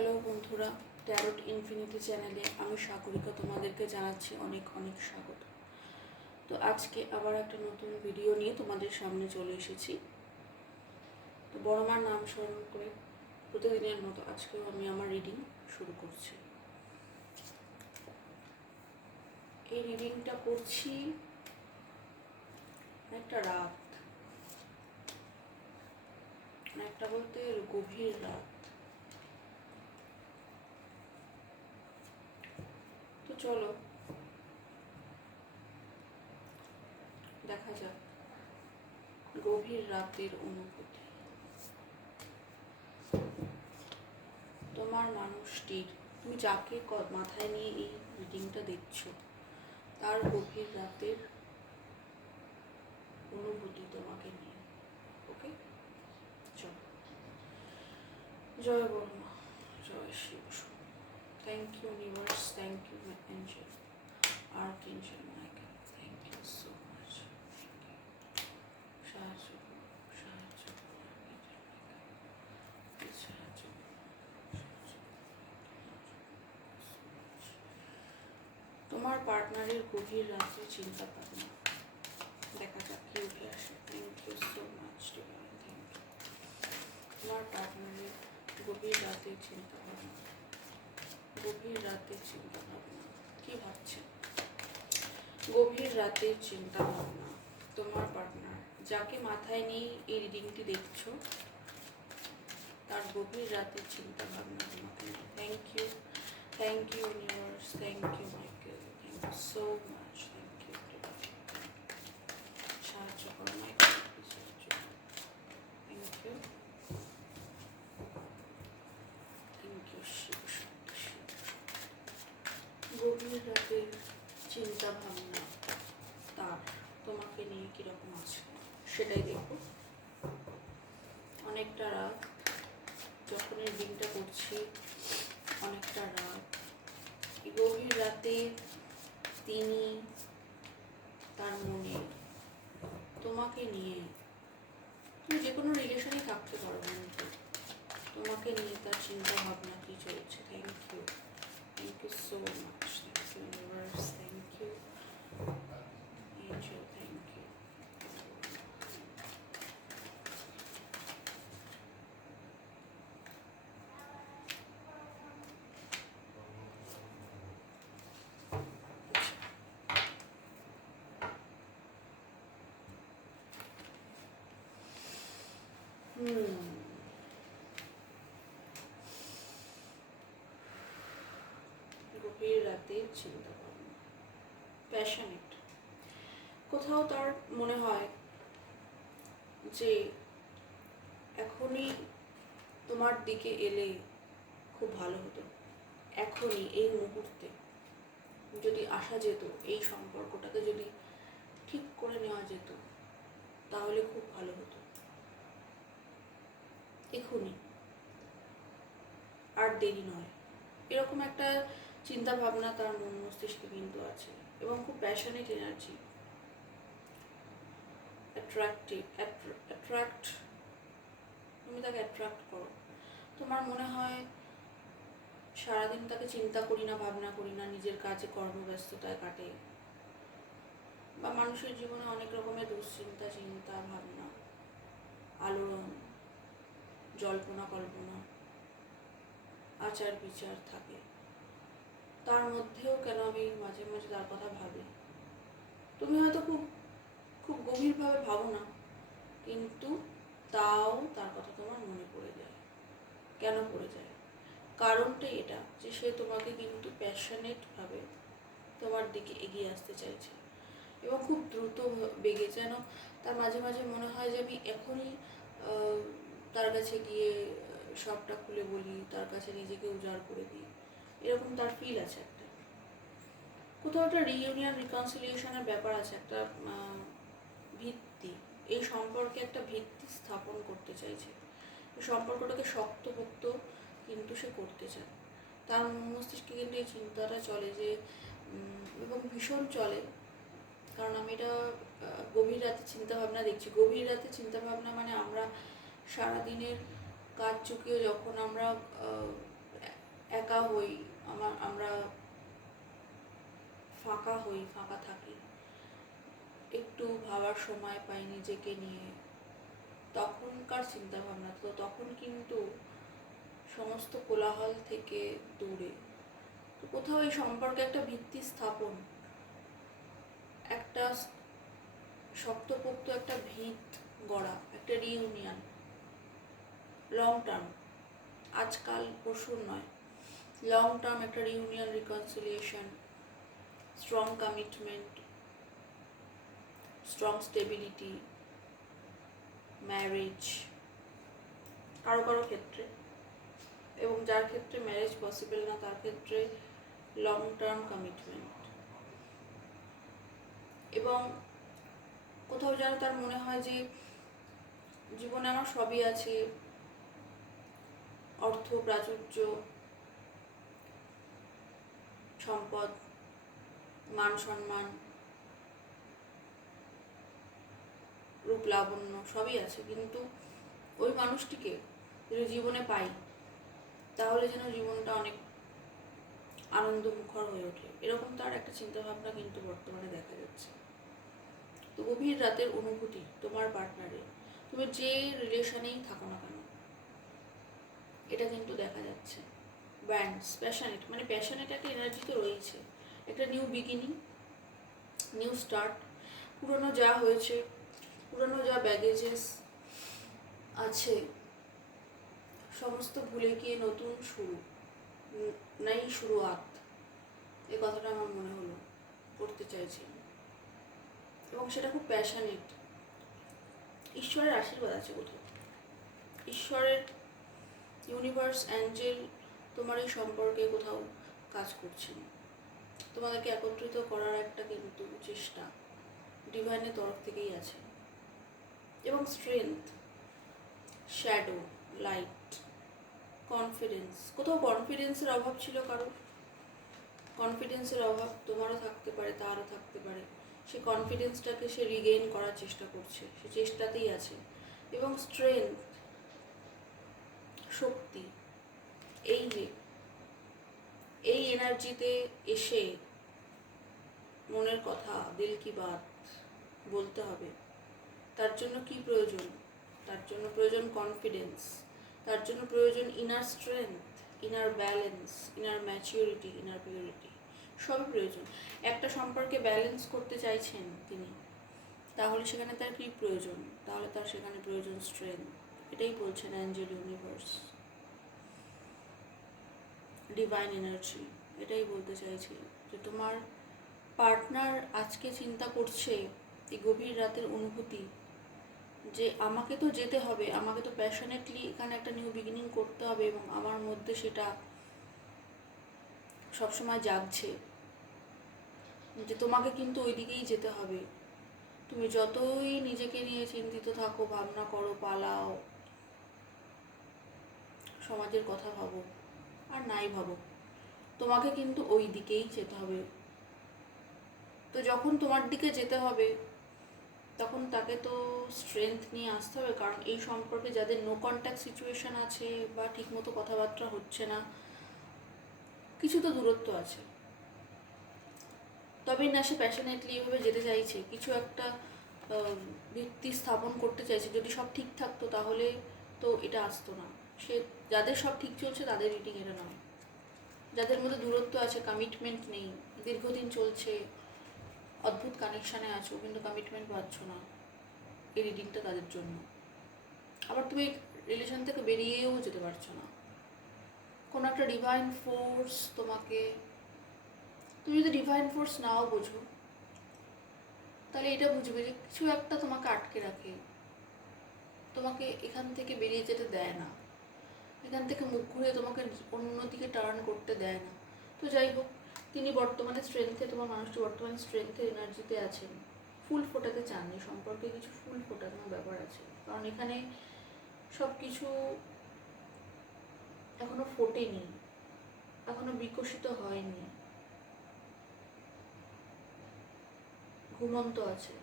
Hello বন্ধুরা, tarot infinity চ্যানেলে আমি সাগরিকা তোমাদেরকে জানাচ্ছি অনেক অনেক স্বাগত। তো আজকে আবার একটা নতুন ভিডিও নিয়ে তোমাদের সামনে চলে এসেছি। তো বড় মার নাম স্মরণ করে প্রতিদিনের মতো আজকেও আমি আমার রিডিং শুরু করছি। এই রিডিংটা করছি একটা রাত, একটা বলতে গভীর রাত। তো চলো দেখা যাক গভীর রাতের অনুভূতি। তোমার মানুষটির, তুমি যাকে মাথায় নিয়ে এই রিডিংটা দেখছো, তার গভীর রাতের অনুভূতি তোমাকে নিয়ে। ওকে, চলো। জয় বর্মা, জয় Shiva. Thank you universe, thank you my angel, archangel Michael, thank you so much. সাহায্য করো, সাহায্য করো, আর্কএঞ্জেল মাইকেল, সাহায্য করো। তোমার পার্টনারের গভীর রাত্রে চিন্তা ভাবনা, দেখা যাক কি উঠে আসে। Thank you so much divine, thank you. তোমার পার্টনারের গভীর রাতের চিন্তা ভাবনা, গভীর রাতের চিন্তা ভাবনা, কি ভাবছে? গভীর রাতের চিন্তা ভাবনা, তোমার পার্টনার যাকে মাথায় নিয়ে এই রিডিংটি দেখছো, তার গভীর রাতের চিন্তা ভাবনা তোমাকে নিয়ে। Thank you universe, thank you Michael, thank you so much, thank you. সাহায্য করো মাইকেল, সাহায্য করো। Thank you, thank you Shiva Shakti, Shiva. গভীর রাতের চিন্তা ভাবনা তার তোমাকে নিয়ে কীরকম আছে সেটাই দেখো। অনেকটা রাত, যখন এই দিনটা করছি অনেকটা রাত, গভীর রাতে তিনি তার মনে তোমাকে নিয়ে, তুমি যে কোনো রিলেশনে থাকতে পারো কিন্তু তোমাকে নিয়ে তার চিন্তা ভাবনা কি চলছে। Thank you so much, thank you universe, thank you angel, thank you. গভীর রাতের চিন্তা ভাবনা, প্যাশনেট। কোথাও তার মনে হয় যে এখনই তোমার দিকে এলে খুব ভালো হতো, এখনই এই মুহূর্তে যদি আসা যেত, এই সম্পর্কটাকে যদি ঠিক করে নেওয়া যেত তাহলে খুব ভালো হতো, এখনই, আর দেরি নয়। এরকম একটা চিন্তা ভাবনা তার মন মস্তিষ্কে কিন্তু আছে, এবং খুব প্যাশনেট এনার্জি, অ্যাট্রাক্ট, তুমি তাকে অ্যাট্রাক্ট করো। তোমার মনে হয় সারাদিন তাকে চিন্তা করি না, ভাবনা করি না, নিজের কাজে কর্মব্যস্ততায় কাটে, বা মানুষের জীবনে অনেক রকমের দুশ্চিন্তা, চিন্তা ভাবনা, আলোড়ন, জল্পনা কল্পনা, আচার বিচার থাকে। তার মধ্যেও কেন আমি মাঝে মাঝে তার কথা ভাবি। তুমি হয়তো খুব খুব গভীরভাবে ভাবো না, কিন্তু তাও তার কথা তোমার মনে পড়ে যায়। কেন পড়ে যায়? কারণটাই এটা যে সে তোমাকে কিন্তু প্যাশনেটভাবে তোমার দিকে এগিয়ে আসতে চাইছে, এবং খুব দ্রুত বেগে, যেন তার মাঝে মাঝে মনে হয় যে আমি এখনই তার কাছে গিয়ে সবটা খুলে বলি, তার কাছে নিজেকে উজাড় করে দিই, এরকম তার ফিল আছে একটা। কোথাও একটা রিইউনিয়ন, রিকনসিলিয়েশনের ব্যাপার আছে, একটা ভিত্তি, এই সম্পর্কে একটা ভিত্তি স্থাপন করতে চাইছে, এই সম্পর্কটাকে শক্তপোক্ত কিন্তু সে করতে চায়। তার মস্তিষ্কে কিন্তু এই চিন্তাটা চলে যে, এবং ভীষণ চলে, কারণ আমি এটা গভীর রাতে চিন্তাভাবনা দেখছি। গভীর রাতে চিন্তাভাবনা মানে আমরা সারাদিনের কাজ চুকিয়ে যখন আমরা একা হই, আমরা ফাঁকা থাকি, একটু ভাবার সময় পাই নিজেকে নিয়ে, তখনকার চিন্তা ভাবনা তো তখন কিন্তু সমস্ত কোলাহল থেকে দূরে। তো কোথাও এই সম্পর্কে একটা ভিত্তি স্থাপন, একটা শক্তপোক্ত একটা ভিত গড়া, একটা রিইউনিয়ন, লং টার্ম, আজকাল পরশুর নয়, লং টার্ম একটা reunion, reconciliation, strong commitment, strong stability, marriage কারো কারো ক্ষেত্রে, এবং যার ক্ষেত্রে ম্যারেজ পসিবল না তার ক্ষেত্রে লং টার্ম কমিটমেন্ট। এবং কোথাও যেন তার মনে হয় যে জীবনে আমার সবই আছে, অর্থ, প্রাচুর্য, সম্পদ, মান সম্মান, রূপ লাবণ্য সবই আছে, কিন্তু ওই মানুষটিকে যদি জীবনে পাই তাহলে যেন জীবনটা অনেক আনন্দমুখর হয়ে ওঠে, এরকম তার একটা চিন্তাভাবনা কিন্তু বর্তমানে দেখা যাচ্ছে। তো গভীর রাতের অনুভূতি তোমার পার্টনারে, তুমি যে রিলেশনেই থাকো না কেন, এটা কিন্তু দেখা যাচ্ছে। ব্যান্ডস প্যাশনেট, মানে প্যাশনেট একটা এনার্জি তো রয়েছে, একটা নিউ বিগিনিং, নিউ স্টার্ট, পুরনো যা হয়েছে, পুরনো যা ব্যাগেজেস আছে সমস্ত ভুলে গিয়ে নতুন শুরু, নাই শুরুয়াত, এই কথাটা আমার মনে হলো করতে চাইছি, এবং সেটা খুব প্যাশনেট। ঈশ্বরের আশীর্বাদ আছে কোথাও, ঈশ্বরের ইউনিভার্স, অ্যাঞ্জেল তোমার এই সম্পর্কে কোথাও কাজ করছেন, তোমাদেরকে একত্রিত করার একটা কিন্তু চেষ্টা ডিভাইনের তরফ থেকেই আছে। এবং স্ট্রেংথ, শ্যাডো, লাইট, কনফিডেন্স, কোথাও কনফিডেন্সের অভাব ছিল কারোর, কনফিডেন্সের অভাব তোমারও থাকতে পারে, তারও থাকতে পারে, সে কনফিডেন্সটাকে সে রিগেইন করার চেষ্টা করছে, সে চেষ্টাতেই আছে। এবং স্ট্রেংথ, শক্তি, এই যে এই এনার্জিতে এসে মনের কথা, দিল কি বাত বলতে হবে। তার জন্য কি প্রয়োজন? তার জন্য প্রয়োজন কনফিডেন্স, তার জন্য প্রয়োজন inner strength, inner balance, inner maturity, inner purity, সবই প্রয়োজন। একটা সম্পর্কে ব্যালেন্স করতে চাইছেন তিনি, তাহলে সেখানে তার কী প্রয়োজন? তাহলে তার সেখানে প্রয়োজন স্ট্রেংথ। এটাই বলছেন অ্যাঞ্জেল, ইউনিভার্স, ডিভাইন এনার্জি, এটাই বলতে চাইছি যে তোমার পার্টনার আজকে চিন্তা করছে এই গভীর রাতের অনুভূতি, যে আমাকে তো যেতে হবে, আমাকে তো প্যাশনেটলি এখানে একটা নিউ বিগিনিং করতে হবে, এবং আমার মধ্যে সেটা সবসময় জাগছে যে তোমাকে কিন্তু ওই দিকেই যেতে হবে। তুমি যতই নিজেকে নিয়ে চিন্তিত থাকো, ভাবনা করো, পালাও, সমাজের কথা ভাবো আর নাই ভাবো, তোমাকে কিন্তু ওই দিকেই যেতে হবে। তো যখন তোমার দিকে যেতে হবে তখন তাকে তো স্ট্রেংথ নিয়ে আসতে হবে, কারণ এই সম্পর্কে যাদের নো কন্ট্যাক্ট সিচুয়েশন আছে বা ঠিকমতো কথাবার্তা হচ্ছে না, কিছু তো দূরত্ব আছে, তবেই না সে প্যাশনেটলি এভাবে যেতে চাইছে, কিছু একটা ভিত্তি স্থাপন করতে চাইছে। যদি সব ঠিক থাকতো তাহলে তো এটা আসতো না। সে যাদের সব ঠিক চলছে তাদের রিডিং এটা নয়, যাদের মধ্যে দূরত্ব আছে, কমিটমেন্ট নেই, দীর্ঘদিন চলছে, অদ্ভুত কানেকশানে আছো কিন্তু কমিটমেন্ট পাচ্ছ না, এই রিডিংটা তাদের জন্য। আবার তুমি রিলেশন থেকে বেরিয়েও যেতে পারছো না, কোনো একটা ডিভাইন ফোর্স তোমাকে, তুমি যদি ডিভাইন ফোর্স নাও বোঝো তাহলে এটা বুঝবে যে কিছু একটা তোমাকে আটকে রাখে, তোমাকে এখান থেকে বেরিয়ে যেতে দেয় না, এখান থেকে মুখ ঘুরে তোমাকে অন্যদিকে টার্ন করতে দেয় না। তো যাই হোক, তিনি বর্তমানে স্ট্রেংথে, তোমার মানুষটি বর্তমানে স্ট্রেংথের এনার্জিতে আছেন, ফুল ফোটাতে চান, এই সম্পর্কে কিছু ফুল ফোটানোর ব্যাপার আছে, কারণ এখানে সব কিছু এখনো ফোটেনি, এখনো বিকশিত হয়নি, ঘুমন্ত আছে।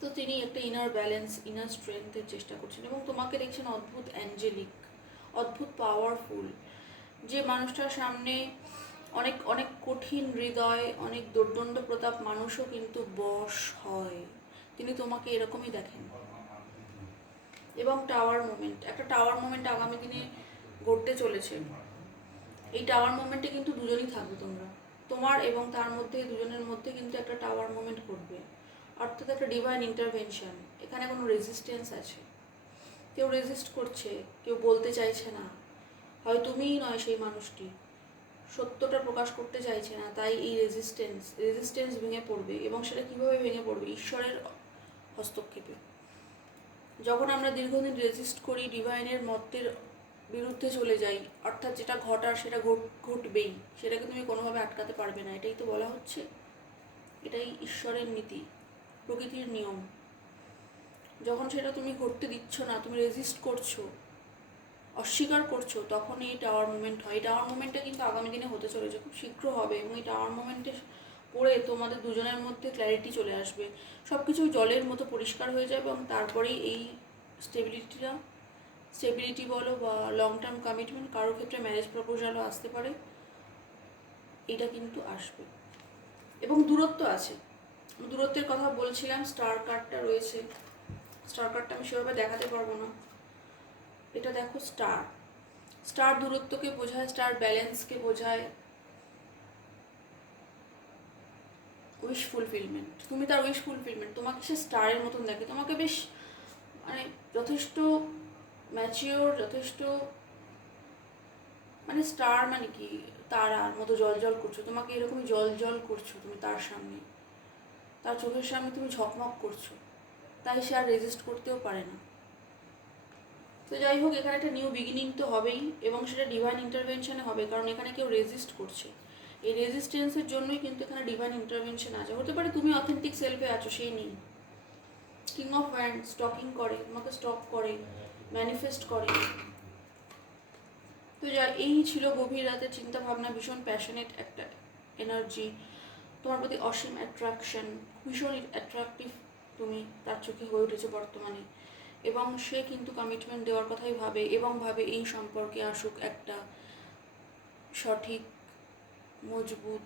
তো তিনি একটা ইনার ব্যালেন্স, ইনার স্ট্রেংথের চেষ্টা করছেন, এবং তোমাকে দেখছেন অদ্ভুত অ্যাঞ্জেলিক, অদ্ভুত পাওয়ারফুল, যে মানুষটার সামনে অনেক অনেক কঠিন হৃদয়, অনেক দুর্দণ্ড প্রতাপ মানুষও কিন্তু বশ হয়। তিনি তোমাকে এরকমই দেখেন। এবং টাওয়ার মোমেন্ট, একটা টাওয়ার মোমেন্ট আগামী দিনে ঘটতে চলেছে। এই টাওয়ার মোমেন্টে কিন্তু দুজনই থাকবে তোমরা, তোমার এবং তার মধ্যে, দুজনের মধ্যে কিন্তু একটা টাওয়ার মোমেন্ট ঘটবে, অর্থাৎ একটা ডিভাইন ইন্টারভেনশন। এখানে কোনো রেজিস্ট্যান্স আছে, কেউ রেজিস্ট করছে, কেউ বলতে চাইছে না, হয় তুমিই নয় সেই মানুষটি, সত্যটা প্রকাশ করতে চাইছে না, তাই এই রেজিস্ট্যান্স ভেঙে পড়বে। এবং সেটা কীভাবে ভেঙে পড়বে? ঈশ্বরের হস্তক্ষেপে। যখন আমরা দীর্ঘদিন রেজিস্ট করি, ডিভাইনের মতের বিরুদ্ধে চলে যাই, অর্থাৎ যেটা ঘটার সেটা ঘটবেই, সেটাকে তুমি কোনোভাবে আটকাতে পারবে না, এটাই তো বলা হচ্ছে। এটাই ঈশ্বরের নীতি, প্রকৃতির নিয়ম। যখন সেটা তুমি ঘটতে দিচ্ছ না, তুমি রেজিস্ট করছো, অস্বীকার করছো, তখন এই টাওয়ার মুভমেন্ট হয়। এই টাওয়ার মুভমেন্টটা কিন্তু আগামী দিনে হতে চলেছে, খুব শীঘ্র হবে। এবং এই টাওয়ার মুভমেন্টে পড়ে তোমাদের দুজনের মধ্যে ক্ল্যারিটি চলে আসবে, সব কিছু জলের মতো পরিষ্কার হয়ে যাবে। এবং তারপরেই এই স্টেবিলিটি বলো বা লং টার্ম কমিটমেন্ট, কারোর ক্ষেত্রে ম্যারেজ প্রপোজালও আসতে পারে, এটা কিন্তু আসবে। এবং দূরত্ব আছে, দূরত্বের কথা বলছিলাম, স্টার কার্ডটা রয়েছে। স্টার কার্ডটা আমি সেভাবে দেখাতে পারবো না, এটা দেখো। স্টার দূরত্বকে বোঝায়, স্টার ব্যালেন্সকে বোঝায়, উইশ ফুলফিলমেন্ট। তুমি তার উইশ ফুলফিলমেন্ট, তোমাকে সে স্টারের মতন দেখে, তোমাকে বেশ মানে যথেষ্ট ম্যাচিওর, যথেষ্ট মানে স্টার মানে কি, তারার মতো জল জল করছো, তোমাকে এরকমই জল জল করছো তুমি তার সামনে, তার চোখের সামনে তুমি ঝকমক করছো, তাই সে আর রেজিস্ট করতেও পারে না। তো যাই হোক, এখানে একটা নিউ বিগিনিং তো হবেই, এবং সেটা ডিভাইন ইন্টারভেনশনে হবে, কারণ এখানে কেউ রেজিস্ট করছে। এই রেজিস্ট্যান্সের জন্যই কিন্তু এখানে ডিভাইন ইন্টারভেনশন আছে। হতে পারে তুমি অথেন্টিক সেলফে আছো, সেই নেই। কিং অফ হ্যান্ড স্টকিং করে, তোমাকে স্টক করে, ম্যানিফেস্ট করে। তো এই ছিল গভীর রাতের চিন্তা ভাবনা। ভীষণ প্যাশনেট একটা এনার্জি, তোমার প্রতি অসীম অ্যাট্রাকশন, ভীষণ অ্যাট্রাকটিভ তুমি তার চোখে হয়ে উঠেছে বর্তমানে। এবং সে কিন্তু কমিটমেন্ট দেওয়ার কথাই ভাবে, এবং ভাবে এই সম্পর্কে আসুক একটা সঠিক মজবুত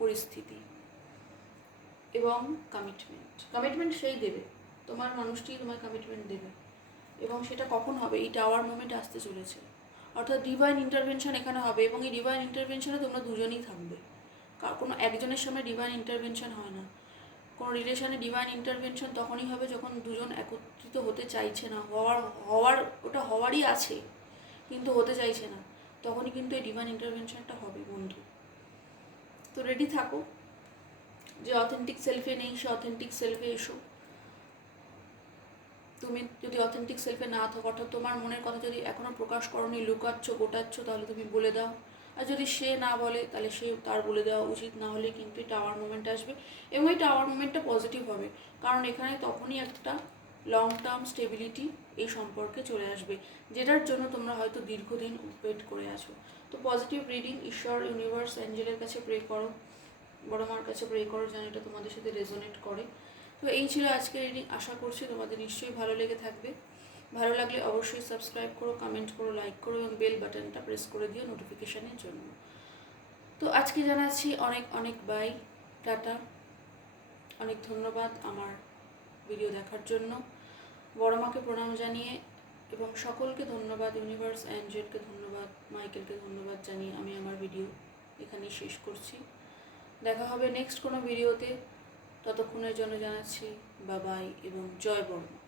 পরিস্থিতি। এবং কমিটমেন্ট সেই দেবে, তোমার মানুষটি তোমার কমিটমেন্ট দেবে। এবং সেটা কখন হবে? এই টাওয়ার মোমেন্ট আসতে চলেছে, অর্থাৎ ডিভাইন ইন্টারভেনশন এখানে হবে। এবং এই ডিভাইন ইন্টারভেনশনে তোমরা দুজনেই থাকবে, কোনো একজনের সামনে ডিভাইন ইন্টারভেনশন হয় না। কোনো রিলেশনে ডিভাইন ইন্টারভেনশন তখনই হবে যখন দুজন একত্রিত হতে চাইছে না, ওটা হওয়ারই আছে কিন্তু হতে চাইছে না, তখনই কিন্তু এই ডিভাইন ইন্টারভেনশনটা হবে বন্ধু। তো রেডি থাকো, যে অথেন্টিক সেলফে নেই সে অথেন্টিক সেলফে এসো। তুমি যদি অথেন্টিক সেলফে না থাকো, অর্থাৎ তোমার মনের কথা যদি এখনও প্রকাশ করোনি, লুকাচ্ছ গোটাচ্ছ, তাহলে তুমি বলে দাও। আর যদি সে না বলে, তাহলে সে তার বলে দেওয়া উচিত। না হলে কিন্তু এই টাওয়ার মুভমেন্ট আসবে, এবং এই টাওয়ার মুভমেন্টটা পজিটিভ হবে, কারণ এখানে তখনই একটা লং টার্ম স্টেবিলিটি এই সম্পর্কে চলে আসবে, যেটার জন্য তোমরা হয়তো দীর্ঘদিন ওয়েট করে আছো। তো পজিটিভ রিডিং, ঈশ্বর, ইউনিভার্স, অ্যাঞ্জেলের কাছে প্রে করো, বড় মার কাছে প্রে করো, যেন এটা তোমাদের সাথে রেজোনেট করে। তো এই ছিল আজকের রিডিং, আশা করছি তোমাদের নিশ্চয়ই ভালো লেগে থাকবে। ভালো লাগলে অবশ্যই সাবস্ক্রাইব করো, কমেন্ট করো, লাইক করো, এবং বেল বাটনটা প্রেস করে দিও নোটিফিকেশানের জন্য। তো আজকে জানাচ্ছি অনেক অনেক বাই, টাটা, অনেক ধন্যবাদ আমার ভিডিও দেখার জন্য। বড় মাকে প্রণাম জানিয়ে এবং সকলকে ধন্যবাদ, ইউনিভার্স, অ্যাঞ্জেলকে ধন্যবাদ, মাইকেলকে ধন্যবাদ জানিয়ে আমি আমার ভিডিও এখানেই শেষ করছি। দেখা হবে নেক্সট কোনো ভিডিওতে, ততক্ষণের জন্য জানাচ্ছি বাবাই এবং জয় বর্মা।